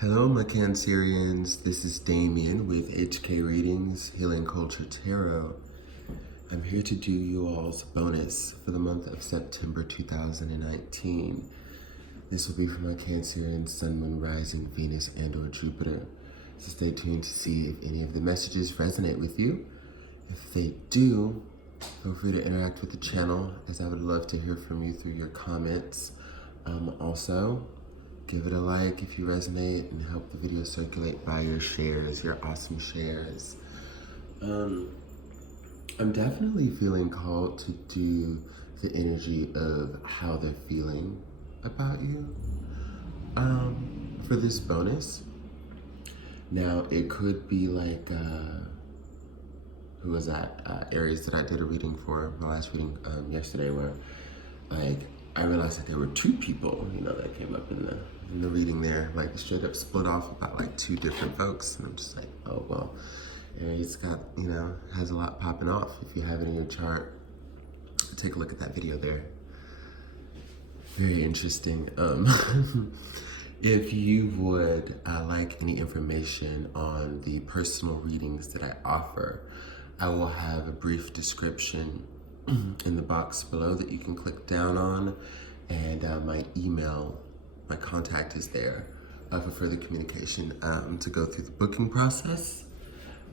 Hello, my Cancerians. This is Damien with HK Readings, Healing Culture Tarot. I'm here to do you all's bonus for the month of September 2019. This will be for my Cancerian Sun, Moon, Rising, Venus, and or Jupiter. So stay tuned to see if any of the messages resonate with you. If they do, feel free to interact with the channel, as I would love to hear from you through your comments. Also, give it a like if you resonate and help the video circulate by your shares, your awesome shares. I'm definitely feeling called to do the energy of how they're feeling about you for this bonus. Now, it could be like, who was that? Aries that I did a reading for, my last reading yesterday, where like I realized that there were two people, that came up in the reading there, like straight up split off about like two different folks, and I'm just like, oh well, Aries got, has a lot popping off. If you have it in your chart, take a look at that video there. Very interesting. If you would like any information on the personal readings that I offer, I will have a brief description in the box below that you can click down on, and my email, my contact is there for further communication to go through the booking process.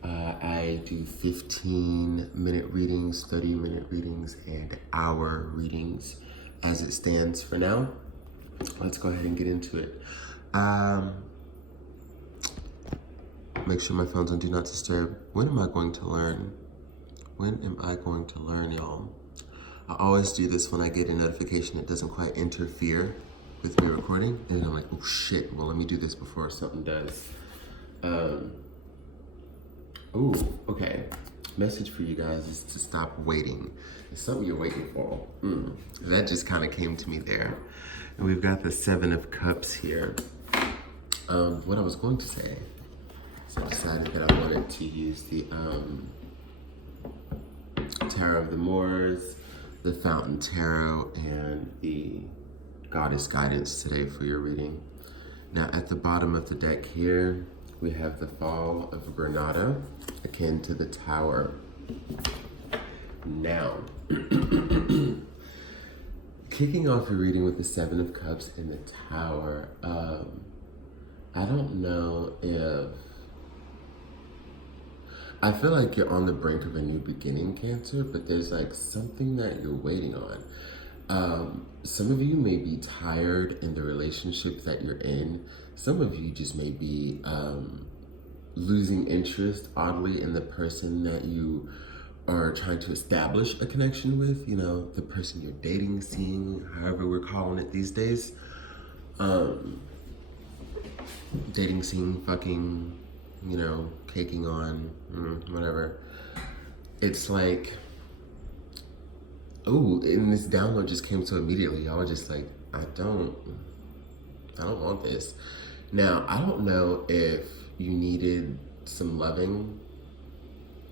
I do 15-minute readings, 30-minute readings, and hour readings as it stands for now. Let's go ahead and get into it. Make sure my phone's on Do Not Disturb. When am I going to learn? When am I going to learn, y'all? I always do this when I get a notification that doesn't quite interfere with me recording, and I'm like, oh shit, well, let me do this before something does. Okay. Message for you guys is to stop waiting. It's something you're waiting for. That just kind of came to me there. And we've got the Seven of Cups here. What I was going to say, so I decided that I wanted to use the Tarot of the Moors, the Fountain Tarot, and the Goddess Guidance today for your reading. Now, at the bottom of the deck here, we have the Fall of Granada, akin to the Tower. Now, kicking off your reading with the Seven of Cups and the Tower, I don't know if... I feel like you're on the brink of a new beginning, Cancer, but there's like something that you're waiting on. Some of you may be tired in the relationship that you're in. Some of you just may be losing interest, oddly, in the person that you are trying to establish a connection with, the person you're dating, seeing, however we're calling it these days. Dating, seeing, fucking, caking on, whatever. It's like, and this download just came so immediately. Y'all were just like, I don't want this. Now, I don't know if you needed some loving.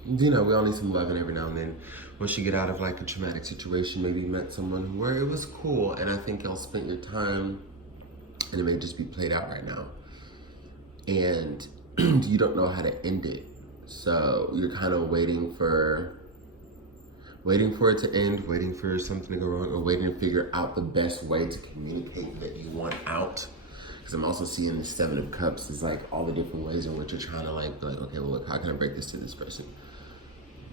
We all need some loving every now and then. Once you get out of like a traumatic situation, maybe you met someone where it was cool, and I think y'all spent your time, and it may just be played out right now. And you don't know how to end it. So you're kind of waiting for it to end, waiting for something to go wrong, or waiting to figure out the best way to communicate that you want out. Because I'm also seeing the Seven of Cups is like all the different ways in which you're trying to like be like, okay, well, look, how can I break this to this person?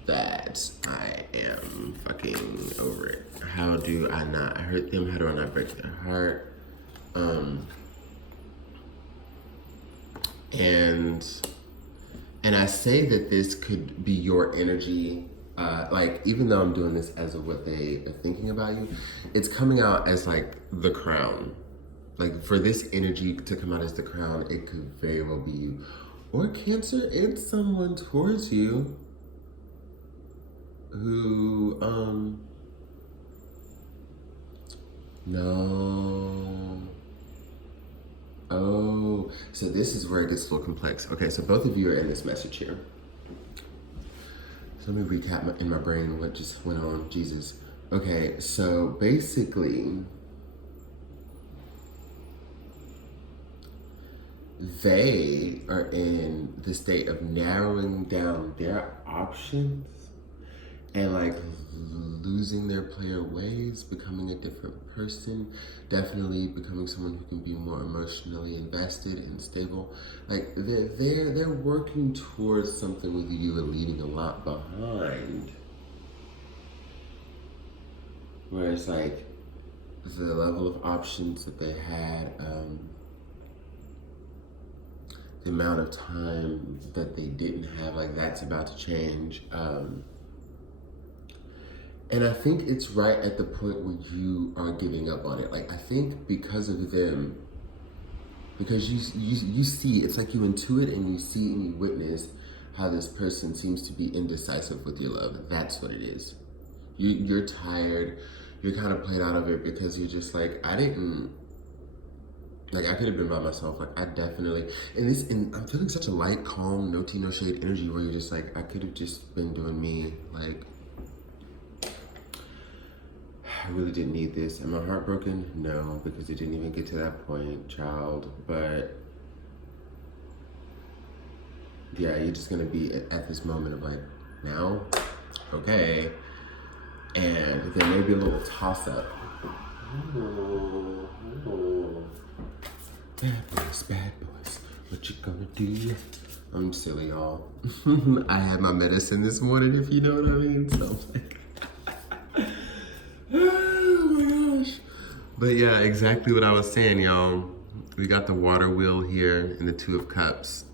That I am fucking over it. How do I not hurt them? How do I not break their heart? And I say that this could be your energy, like even though I'm doing this as of what they are thinking about you, it's coming out as like the Crown. Like for this energy to come out as the Crown, it could very well be you. Or Cancer, it's someone towards you who, no. Oh, so this is where it gets a little complex. Okay, so both of you are in this message here. So let me recap in my brain what just went on. Jesus. Okay, so basically, they are in the state of narrowing down their options and like losing their player ways, becoming a different person, definitely becoming someone who can be more emotionally invested and stable. Like they're working towards something with you and leaving a lot behind. Whereas like the level of options that they had, the amount of time that they didn't have, like that's about to change. And I think it's right at the point where you are giving up on it. Like I think because of them, because you see, it's like you intuit and you see and you witness how this person seems to be indecisive with your love. That's what it is. You're tired. You're kind of played out of it because you're just like, I didn't. Like I could have been by myself. Like I definitely, and I'm feeling such a light, calm, no tea, no shade energy where you're just like, I could have just been doing me. Like I really didn't need this. Am I heartbroken? No, because it didn't even get to that point, child. But yeah, you're just gonna be at this moment of like, now, okay. And there may be a little toss up. Bad boys, what you gonna do? I'm silly, y'all. I had my medicine this morning, if you know what I mean. So I'm like, oh my gosh. But yeah, exactly what I was saying, y'all. We got the water wheel here and the Two of Cups.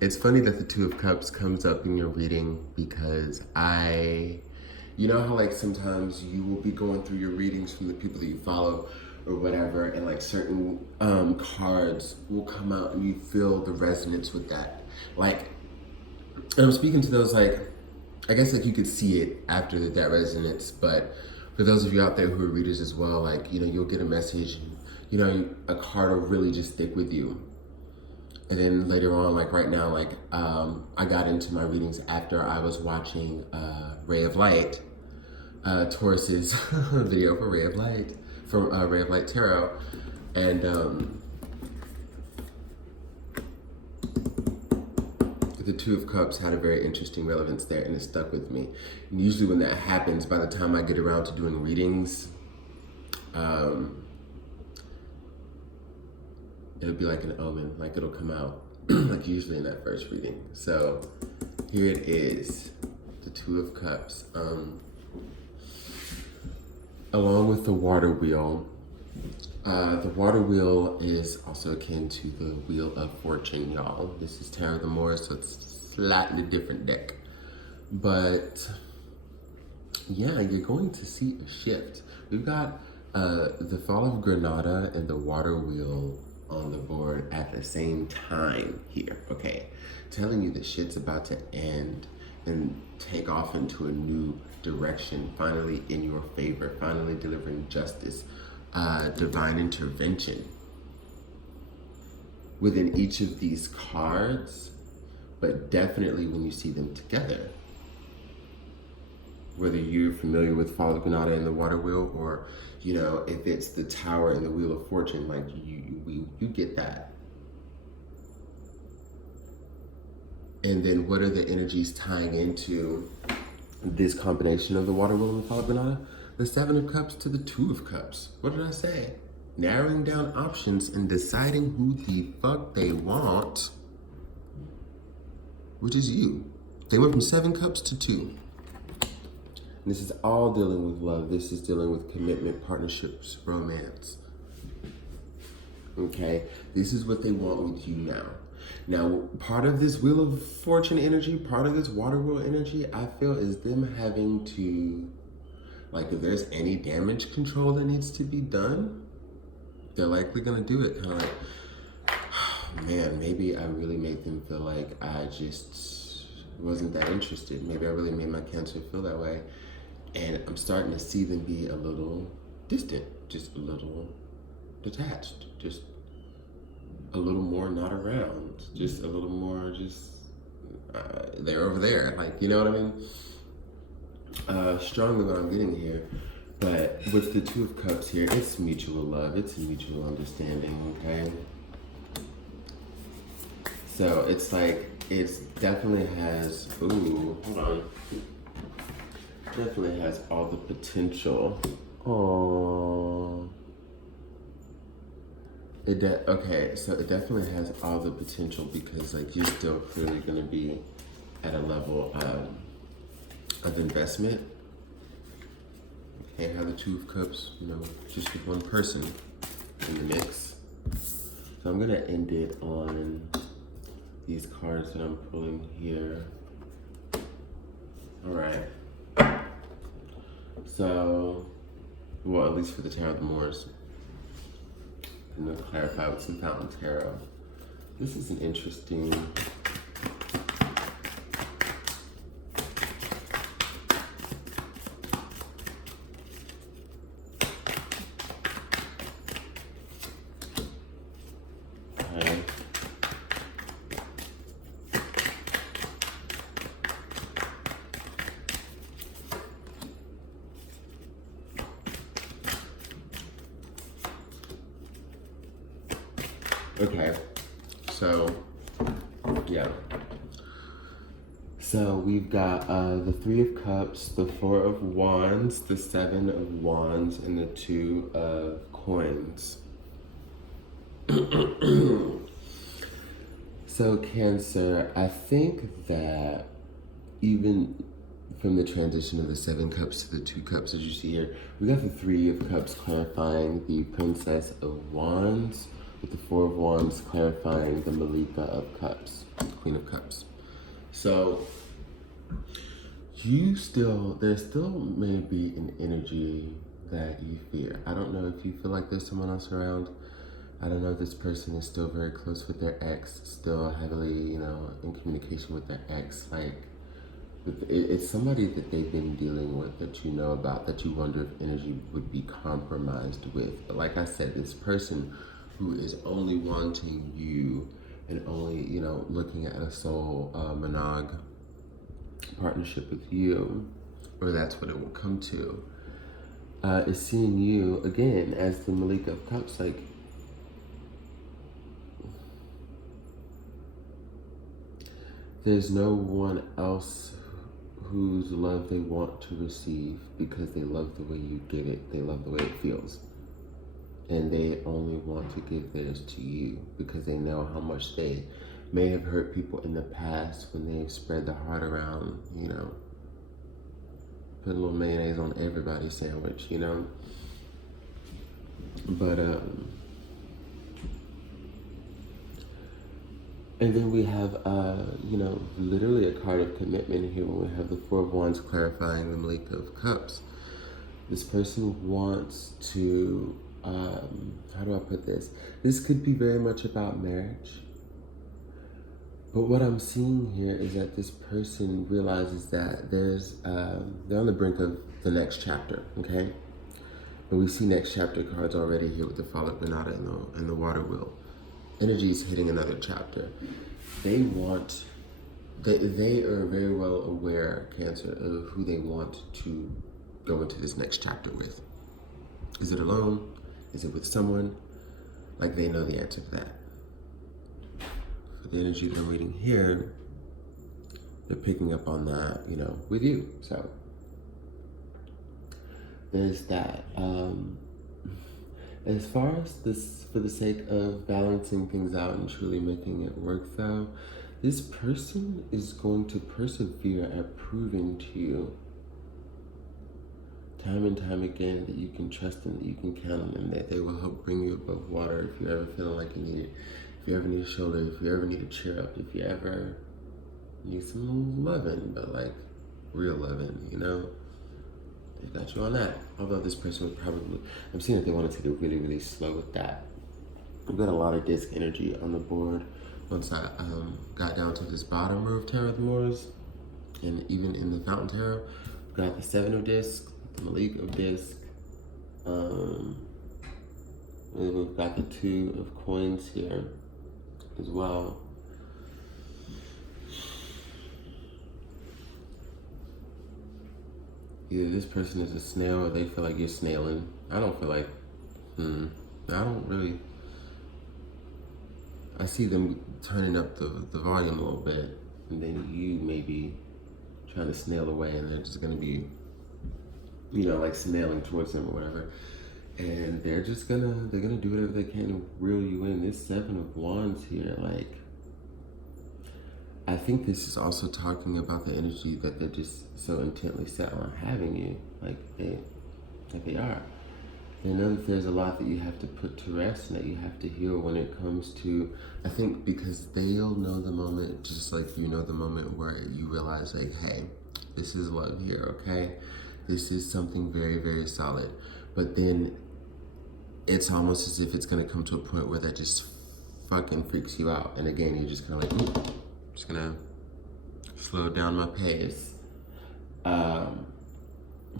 It's funny that the Two of Cups comes up in your reading because you know how like sometimes you will be going through your readings from the people that you follow or whatever, and like certain cards will come out and you feel the resonance with that. Like, and I'm speaking to those like, I guess like you could see it after that resonance, but for those of you out there who are readers as well, like, you know, you'll get a message, and, you know, a card will really just stick with you. And then later on, like right now, like I got into my readings after I was watching Ray of Light, Taurus's video for Ray of Light, from Ray of Light Tarot. And the Two of Cups had a very interesting relevance there, and it stuck with me. And usually when that happens, by the time I get around to doing readings, it'll be like an omen, like it'll come out, like usually in that first reading. So here it is, the Two of Cups. Along with the water wheel. The water wheel is also akin to the Wheel of Fortune, y'all. This is Tarot the Moor, so it's a slightly different deck. But yeah, you're going to see a shift. We've got the Fall of Granada and the water wheel on the board at the same time here, okay? Telling you that shit's about to end and take off into a new direction, finally in your favor, finally delivering justice, divine intervention within each of these cards, but definitely when you see them together. Whether you're familiar with Fall of Granada and the water wheel, or, you know, if it's the Tower and the Wheel of Fortune, like you get that. And then what are the energies tying into this combination of the water wheel and the Fall of Granada? The Seven of Cups to the Two of Cups. What did I say? Narrowing down options and deciding who the fuck they want, which is you. They went from 7 cups to 2. And this is all dealing with love. This is dealing with commitment, partnerships, romance. Okay? This is what they want with you now. Now, part of this Wheel of Fortune energy, part of this water wheel energy, I feel is them having to, like, if there's any damage control that needs to be done, they're likely gonna do it. Kind of like, oh, man, maybe I really made them feel like I just wasn't that interested. Maybe I really made my Cancer feel that way. And I'm starting to see them be a little distant, just a little detached, just a little more not around, just a little more just they're over there. Like, you know what I mean? Strongly what I'm getting here. But with the Two of Cups here, it's mutual love, it's mutual understanding, okay? So it's like, it's definitely has, ooh, hold on. Definitely has all the potential. Oh. Okay, so it definitely has all the potential because like you're still clearly gonna be at a level of investment. Can't have the Two of Cups, you know, just with one person in the mix. So I'm gonna end it on these cards that I'm pulling here. All right. So, well, at least for the Tarot of the Moors. And then clarify with some Fountain Tarot. This is an interesting. Okay, so yeah. So we've got the Three of Cups, the Four of Wands, the Seven of Wands, and the Two of Coins. So Cancer, I think that even from the transition of the Seven Cups to the Two Cups, as you see here, we got the Three of Cups clarifying the Princess of Wands, with the Four of Wands clarifying the Malika of Cups, Queen of Cups. So there still may be an energy that you fear. I don't know if you feel like there's someone else around. I don't know if this person is still very close with their ex, still heavily, you know, in communication with their ex. Like, it's somebody that they've been dealing with that you know about, that you wonder if energy would be compromised with. But like I said, this person who is only wanting you and only, you know, looking at a soul monog partnership with you, or that's what it will come to, is seeing you again as the Malika of Cups. Like, there's no one else whose love they want to receive because they love the way you give it, they love the way it feels. And they only want to give theirs to you because they know how much they may have hurt people in the past when they've spread the heart around, you know, put a little mayonnaise on everybody's sandwich, you know. But and then we have, you know, literally a card of commitment here when we have the Four of Wands clarifying the Malika of Cups. This person wants to, how do I put this? This could be very much about marriage. But what I'm seeing here is that this person realizes that they're on the brink of the next chapter, okay? And we see next chapter cards already here with the Fall of Granada and the Water Wheel. Energy is hitting another chapter. They are very well aware, Cancer, of who they want to go into this next chapter with. Is it alone? Is it with someone? Like, they know the answer to that. For the energy that I'm reading here, they're picking up on that, you know, with you. So there's that. As far as this, for the sake of balancing things out and truly making it work though, this person is going to persevere at proving to you time and time again that you can trust them, that you can count on them, that they will help bring you above water if you're ever feeling like you need it, if you ever need a shoulder, if you ever need a cheer up, if you ever need some loving, but like real loving, you know? They got you on that. Although this person would probably, I'm seeing that they want to take it really, really slow with that. We've got a lot of disc energy on the board. Once I got down to this bottom row of Tarot of the Moors, and even in the Fountain Tarot, we've got the Seven of Disc, the Malik of Disc, and we've got the Two of Coins here as well. Either this person is a snail or they feel like you're snailing. I don't feel like, I I see them turning up the volume a little bit, and then you maybe trying to snail away, and they're just gonna be, you know, like snailing towards them or whatever. And they're gonna do whatever they can to reel you in. This Seven of Wands here, like, I think this is also talking about the energy that they're just so intently set on having you, like they are. They know that there's a lot that you have to put to rest and that you have to heal when it comes to, I think because they'll know the moment, just like you know the moment where you realize, like, hey, this is love here, okay? This is something very, very solid. But then it's almost as if it's gonna come to a point where that just fucking freaks you out. And again, you're just kind of like, I'm just gonna slow down my pace.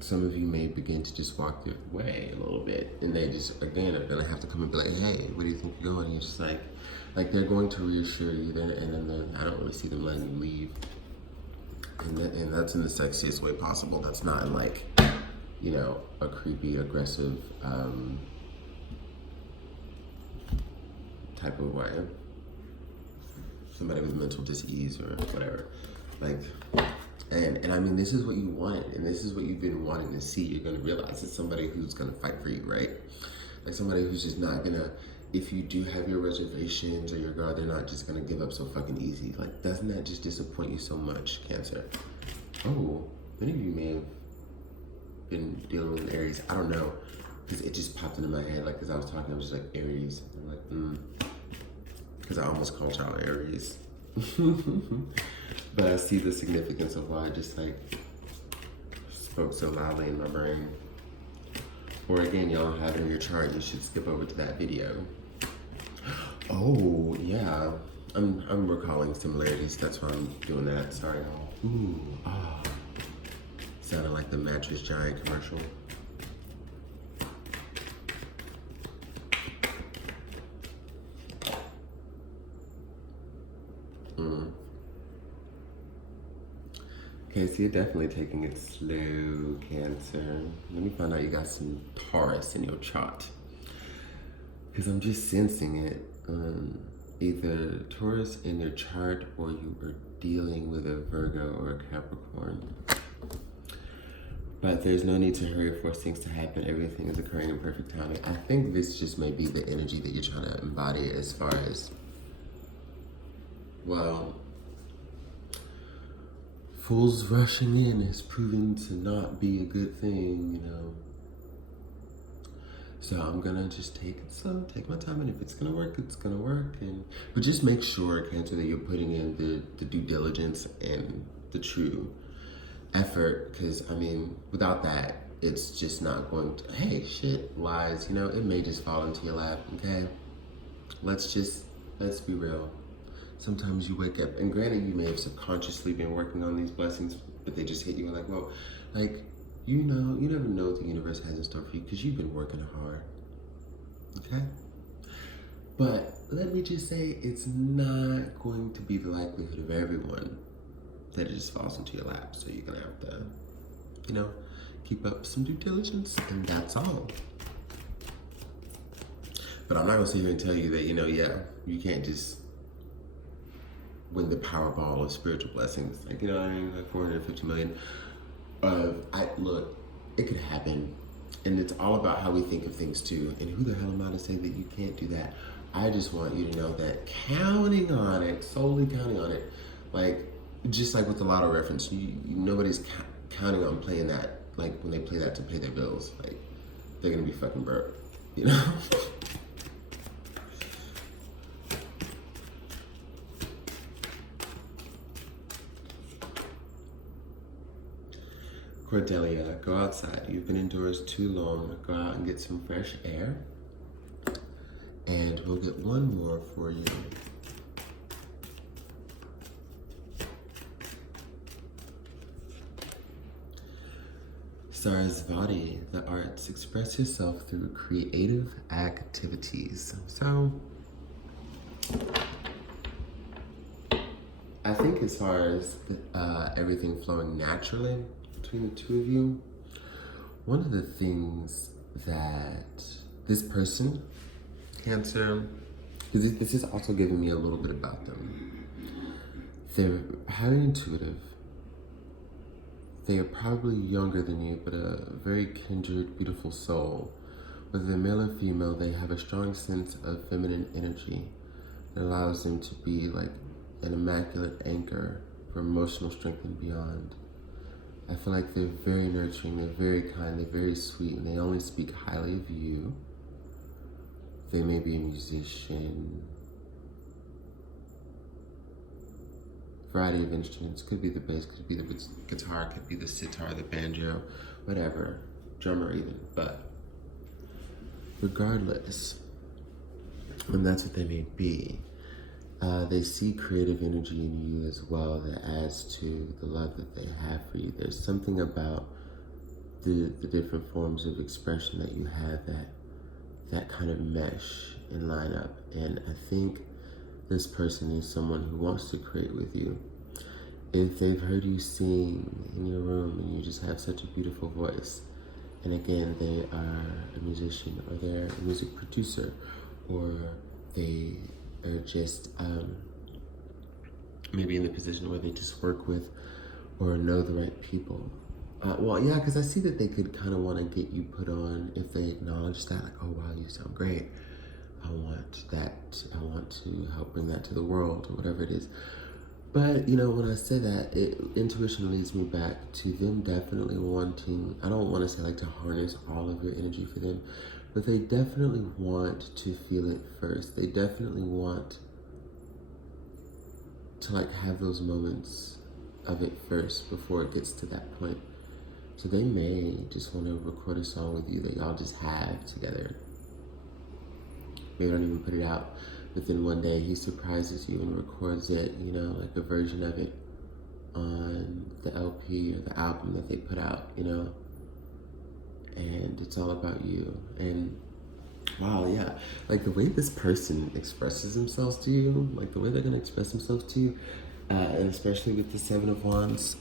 Some of you may begin to just walk their way a little bit, and they just, again, are gonna have to come and be like, hey, where do you think you're going? And you're just like they're going to reassure you, then, and then I don't really see them letting you leave. And that's in the sexiest way possible. That's not in like, you know, a creepy, aggressive type of way. Somebody with mental dis-ease or whatever. Like, and I mean, this is what you wanted, and this is what you've been wanting to see. You're gonna realize it's somebody who's gonna fight for you, right? Like somebody who's just not gonna, if you do have your reservations or your guard, they're not just gonna give up so fucking easy. Like, doesn't that just disappoint you so much, Cancer? Oh, many of you may have been dealing with an Aries. I don't know, because it just popped into my head. Like, as I was talking, I was just like, Aries. I'm like, because I almost called y'all Aries. But I see the significance of why I just like spoke so loudly in my brain. Or again, y'all have it in your chart, you should skip over to that video. Oh, yeah. I'm recalling similarities, that's why I'm doing that. Sorry, y'all. Ooh, ah. Sounded like the Mattress Giant commercial. Okay, so you're definitely taking it slow, Cancer. Let me find out you got some Taurus in your chart. Because I'm just sensing it. Either Taurus in your chart or you were dealing with a Virgo or a Capricorn. But there's no need to hurry or force things to happen. Everything is occurring in perfect timing. I think this just may be the energy that you're trying to embody as far as, well, fools rushing in is proven to not be a good thing, you know. So I'm gonna just take it slow, take my time, and if it's gonna work, it's gonna work. But just make sure, Cancer, that you're putting in the due diligence and the true effort, because I mean, without that, it's just not going to, hey, shit, lies, you know, it may just fall into your lap, okay? Let's be real. Sometimes you wake up, and granted, you may have subconsciously been working on these blessings, but they just hit you like, whoa, like, you know, you never know what the universe has in store for you because you've been working hard, okay? But let me just say, it's not going to be the likelihood of everyone that it just falls into your lap. So you're gonna have to, you know, keep up some due diligence, and that's all. But I'm not gonna sit here and tell you that, you know, yeah, you can't just win the Powerball of spiritual blessings. Like, you know what I mean? Like 450 million. Look, it could happen. And it's all about how we think of things too. And who the hell am I to say that you can't do that? I just want you to know that counting on it, solely counting on it, like, just like with the lotto reference, nobody's counting on playing that, like when they play that to pay their bills. Like, they're gonna be fucking broke, you know? Cordelia, go outside. You've been indoors too long. Go out and get some fresh air. And we'll get one more for you. Sarasvati, the arts. Express yourself through creative activities. So, I think as far as everything flowing naturally between the two of you, one of the things that this person, Cancer, because this is also giving me a little bit about them. They're highly intuitive. They are probably younger than you, but a very kindred, beautiful soul. Whether they're male or female, they have a strong sense of feminine energy that allows them to be like an immaculate anchor for emotional strength and beyond. I feel like they're very nurturing, they're very kind, they're very sweet, and they only speak highly of you. They may be a musician, variety of instruments, could be the bass, could be the guitar, could be the sitar, the banjo, whatever, drummer even, but regardless, and that's what they may be, they see creative energy in you as well that adds to the love that they have for you. There's something about the different forms of expression that you have that kind of mesh and line up. And I think this person is someone who wants to create with you. If they've heard you sing in your room and you just have such a beautiful voice, and again, they are a musician or they're a music producer, or they are just maybe in the position where they just work with or know the right people. Well, yeah, because I see that they could kind of want to get you put on if they acknowledge that, like, oh, wow, you sound great. I want that. I want to help bring that to the world or whatever it is. But, you know, when I say that, intuition leads me back to them definitely wanting, I don't want to say like to harness all of your energy for them, but they definitely want to feel it first. They definitely want to like have those moments of it first before it gets to that point. So they may just want to record a song with you that y'all just have together. Maybe don't even put it out, but then one day he surprises you and records it, you know, like a version of it on the LP or the album that they put out, you know, and it's all about you. And wow, yeah, like the way this person expresses themselves to you, like the way they're gonna express themselves to you, and especially with the Seven of Wands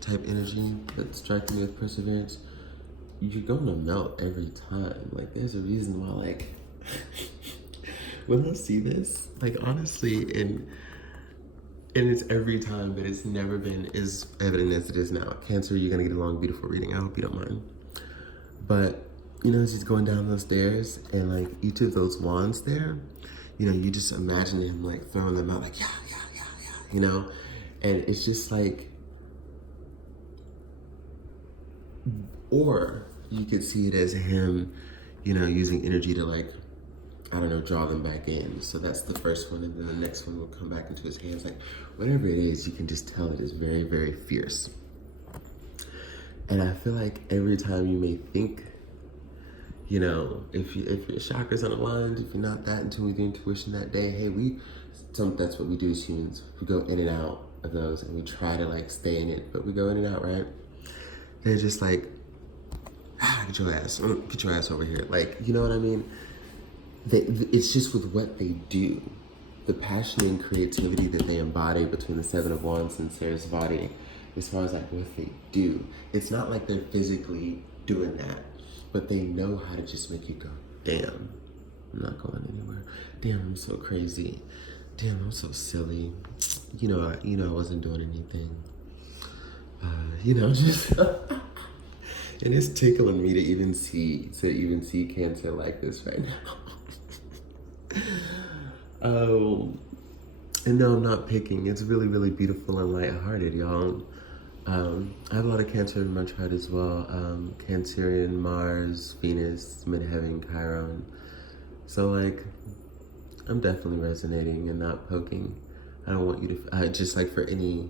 type energy that's striking me with perseverance, you're gonna melt every time. Like there's a reason why, like, when I see this, like honestly, and it's every time, but it's never been as evident as it is now. Cancer, you're gonna get a long, beautiful reading. I hope you don't mind. But you know, as he's going down those stairs, and like each of those wands there, you know, you just imagine him like throwing them out, like yeah, you know, and it's just like, or you could see it as him, you know, using energy to like, I don't know, draw them back in. So that's the first one, and then the next one will come back into his hands. Like whatever it is, you can just tell it is very, very fierce. And I feel like every time you may think, you know, if your chakras unaligned, if you're not that in tune with your intuition that day, hey, that's what we do as humans. We go in and out of those, and we try to like stay in it, but we go in and out, right? They're just like, get your ass over here. Like, you know what I mean? It's just with what they do, the passion and creativity that they embody between the Seven of Wands and Sarasvati, as far as like what they do. It's not like they're physically doing that, but they know how to just make you go, damn, I'm not going anywhere. Damn, I'm so crazy. Damn, I'm so silly. You know, I wasn't doing anything. You know, just and it's tickling me to even see Cancer like this right now. And no, I'm not picking. It's really, really beautiful and lighthearted, y'all. I have a lot of Cancer in my chart as well. Cancerian, Mars, Venus, Midheaven, Chiron. So like, I'm definitely resonating and not poking. I don't want you to, just like for any,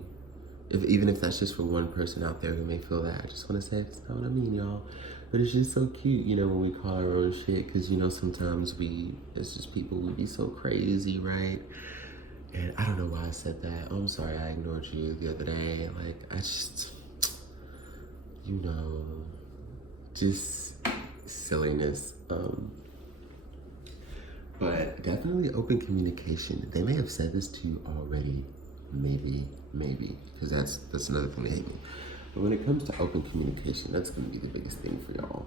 even if that's just for one person out there who may feel that, I just want to say, it's not what I mean, y'all. But it's just so cute, you know, when we call our own shit, because, you know, sometimes it's just people, we be so crazy, right? And I don't know why I said that. I'm sorry I ignored you the other day. Like, I just, you know, just silliness. But definitely open communication. They may have said this to you already. Maybe, because that's another thing they hate me. But when it comes to open communication, that's going to be the biggest thing for y'all.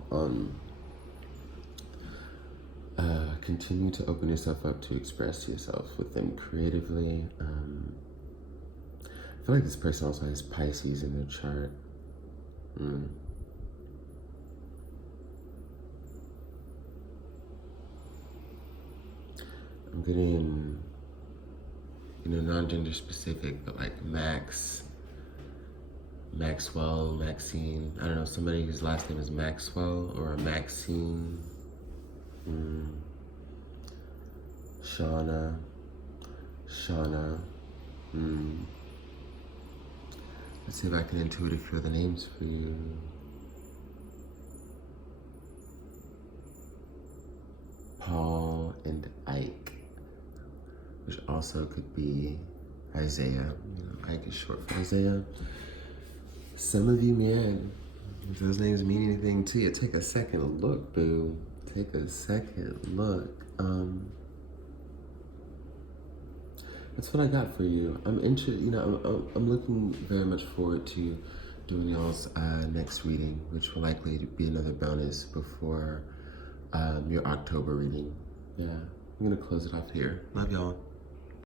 Continue to open yourself up to express yourself with them creatively. I feel like this person also has Pisces in their chart. I'm getting, non-gender specific, but like Maxwell, Maxine. I don't know, somebody whose last name is Maxwell or Maxine. Shauna. Let's see if I can intuitively feel the names for you. Paul and Ike, which also could be Isaiah. Ike is short for Isaiah. Some of you, man, if those names mean anything to you, take a second look, boo. Take a second look. That's what I got for you. I'm I'm looking very much forward to doing y'all's next reading, which will likely be another bonus before your October reading. Yeah, I'm gonna close it off here. Love y'all.